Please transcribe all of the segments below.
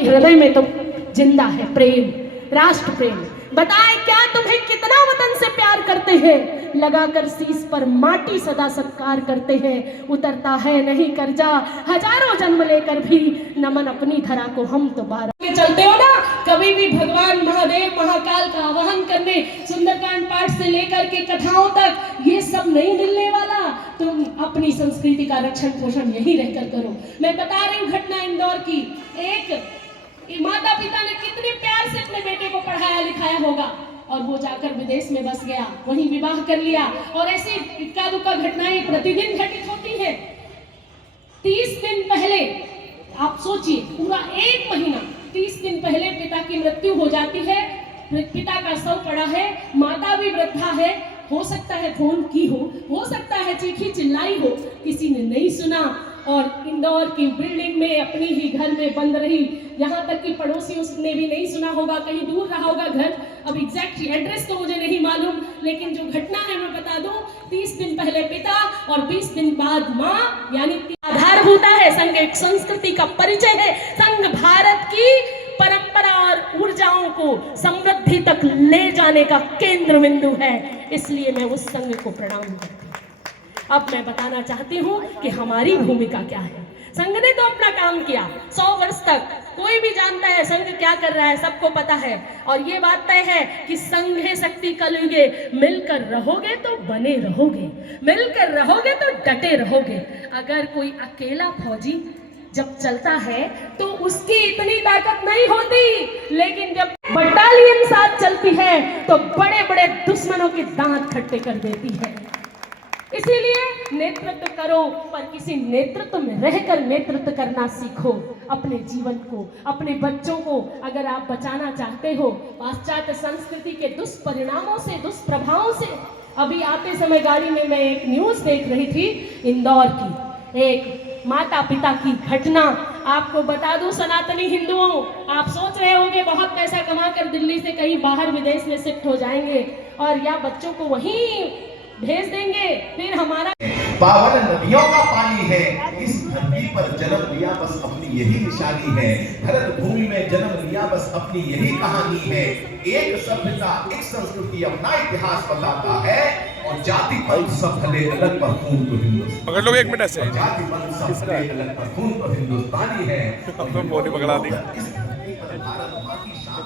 कि हृदय में तो जिंदा है प्रेम, राष्ट्र प्रेम। बताएं क्या तुम्हें कितना वतन से प्यार करते हैं, लगाकर शीश पर माटी सदा सत्कार करते हैं। उतरता है नहीं कर्जा हजारों जन्म लेकर भी, नमन अपनी धरा को हम तो बार चलते हो ना। कभी भी भगवान महादेव महाकाल का आवाहन करने, सुंदरकांड पाठ से लेकर के कथाओं तक, ये सब नहीं मिलने वाला। तुम अपनी संस्कृति का रक्षण पोषण यही रहकर करो। मैं बता रही हूँ घटना इंदौर की। एक माता पिता ने कितने प्यार से अपने बेटे को पढ़ाया लिखाया होगा, और वो जाकर विदेश में बस गया, वहीं विवाह कर लिया। और ऐसी इक्का दुक्का घटनाएं प्रतिदिन घटित होती है। 30 दिन पहले, आप सोचिए, पूरा 1 महीना, 30 दिन पहले पिता की मृत्यु हो जाती है। पिता का शव पड़ा है, माता भी वृद्धा है। हो सकता है फोन की हो सकता है चीखी चिल्लाई हो, किसी ने नहीं सुना। और इंदौर की बिल्डिंग में अपनी ही घर में बंद रही, यहाँ तक कि पड़ोसियों ने भी नहीं सुना होगा, कहीं दूर रहा होगा घर। अब एग्जैक्ट एड्रेस तो मुझे नहीं मालूम, लेकिन जो घटना है मैं बता दूं, 30 दिन पहले पिता और 20 दिन बाद माँ, यानी आधारभूता है। संघ एक संस्कृति का परिचय है। संघ भारत की परंपरा और ऊर्जाओं को समृद्धि तक ले जाने का केंद्र बिंदु है। इसलिए मैं उस संघ को प्रणाम करती हूँ। अब मैं बताना चाहती हूँ कि हमारी भूमिका क्या है। संघ ने तो अपना काम किया 100 वर्ष तक, कोई भी जानता है संघ क्या कर रहा है, सबको पता है। और ये बात तय है कि संघे शक्ति कलयुगे, मिलकर रहोगे तो बने रहोगे, मिलकर रहोगे तो डटे रहोगे। अगर कोई अकेला फौजी जब चलता है तो उसकी इतनी ताकत नहीं होती, लेकिन जब बटालियन साथ चलती है तो बड़े बड़े दुश्मनों के दांत खट्टे कर देती है। इसीलिए नेतृत्व करो, पर किसी नेतृत्व में रहकर नेतृत्व करना सीखो। अपने जीवन को, अपने बच्चों को अगर आप बचाना चाहते हो पाश्चात्य संस्कृति के दुष्परिणामों से, दुष्प्रभावों से। अभी आते समय गाड़ी में मैं एक न्यूज़ देख रही थी इंदौर की, एक माता पिता की घटना। आपको बता दूं सनातनी हिंदुओं, आप सोच रहे होंगे बहुत पैसा कमाकर दिल्ली से कहीं बाहर विदेश में शिफ्ट हो जाएंगे और या बच्चों को वहीं भेज देंगे, फिर हमारा पावन नदियों का पानी है। इस धरती पर जन्म लिया बस अपनी यही निशानी है। भारत भूमि में जन्म लिया बस अपनी यही कहानी है। एक सभ्यता, एक संस्कृति अपना इतिहास बताता है, और जाति पंथ सब भले अलग पर खून तो हिंदुस्तानी। पकड़ लो 1 मिनट से। जाति पंथ सब भले अलग पर खून तो हिंदुस्तानी है। अब तो मोदी पकड़ा दी। भारत माँ की शान,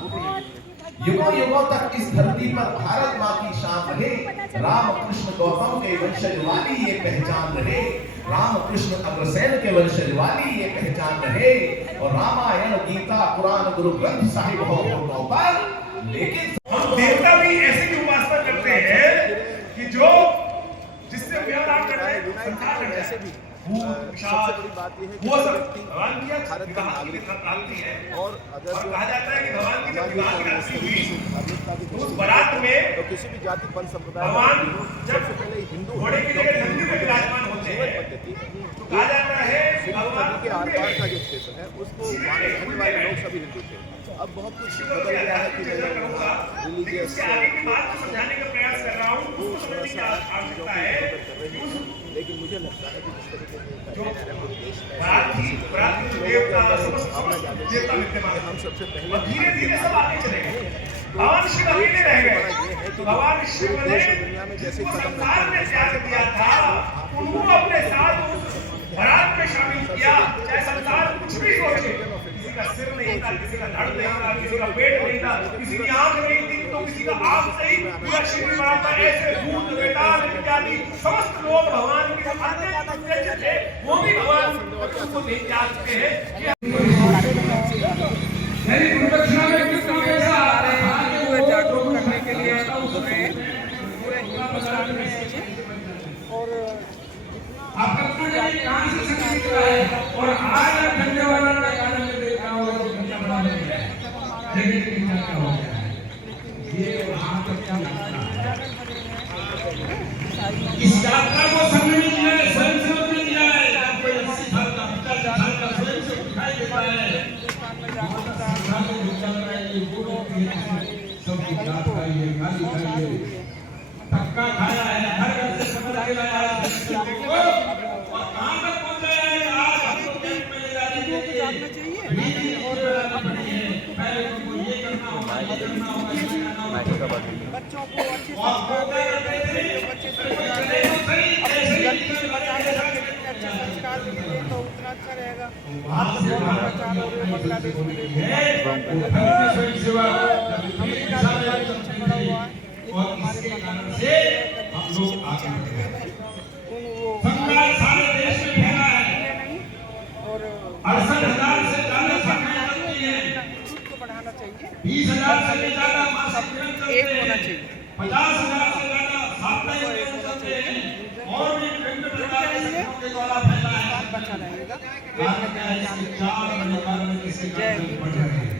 युगों युगों तक इस धरती पर भारत माँ की शान रहे। राम कृष्ण गौतम के वंशज वाली ये पहचान रहे, राम कृष्ण अग्रसेन के वंशज वाली ये पहचान रहे। और रामायण गीता पुराण गुरु ग्रंथ साहिब हो पर, लेकिन हम देवता भी ऐसे की उपासना करते हैं कि जो जिससे व्यवहार कर रहे हैं संसार में ऐसे भी वो सब भगवान की क्रांति है। और कहा जाता है कि भगवान की जब विवाह की राशि हुई तो उस बारात में तो किसी भी जाति पंथ संप्रदाय भगवान जब सबसे पहले हिंदू घोड़े की जगह नंदी में विराजमान होते हैं तो कहा जाता है भगवान के आर पार का जो क्षेत्र है उसको वहाँ रहने वाले लोग सभी हिंदू थे। अब बहुत कुछ बदल गया है कि रिलीजियस समझाने का प्रयास कर रहा हूँ, वो समझने की आवश्यकता है। लेकिन मुझे लगता है कि जिस तरीके से हम सबसे पहले धीरे धीरे सब आगे चले गए। भगवान शिव अकेले रह गए तो भगवान शिव ने दुनिया में जैसे संसार में त्याग दिया था, उनको अपने साथ उस बारात में शामिल किया। चाहे संसार कुछ भी सोचे, किसी का सिर नहीं था, किसी का धड़ नहीं था, किसी का पेट नहीं था, किसी की आंख नहीं थी तो किसी का आंख से ही पूरा शिविर बना था। ऐसे भूत वेताल इत्यादि समस्त लोग भगवान के अन्य थे, वो भी भगवान को नहीं त्याग चुके हैं। जागरूक करने के लिए पूरे हिंदुस्तान में और आप कल्पना करिए कहां से संगीत है और आज आप झंडे वाला गाना में देख रहा होगा तो झंडा बना दिया है, लेकिन क्या हो गया है ये वहां तक क्या इस यात्रा को सम्मिलित है, स्वयं से मिल जाए। आपको 80 साल का 50 साल का स्वयं से दिखाई देता है, ये बोलो सबकी जात का ये गाली खाइए, धक्का खाया है, हर घर से समझ के लाया है और कहां तक पहुंचा है। आज हम लोग कैंप में ले जा रहे हैं, ये करना होगा, इसमें जाना होगा। बच्चों को अच्छे और संस्कार देंगे, बच्चे चले तो सही, ऐसे ही गलती से बचाने के लिए जितने अच्छे संस्कार देंगे तो उतना अच्छा रहेगा। वहाँ से प्रचार हो रहे बांग्लादेश में स्वयं सेवा और इसके कारण से हम लोग आगे बढ़ रहे हैं। संघर्ष सारे देश में फैला है और 68,000 से ज्यादा शाखाएं चलती हैं, को बढ़ाना चाहिए, 20,000 से भी ज्यादा मासिक नियम चलते एक होना हैं, चाहिए। 50,000 से ज्यादा साप्ताहिक नियम चलते हैं और भी विभिन्न प्रकार के संगठनों के द्वारा फैला है। बचा रहेगा। कारण क्या है? इसके 4 बड़े कारण इसके कारण बढ़ रहे हैं।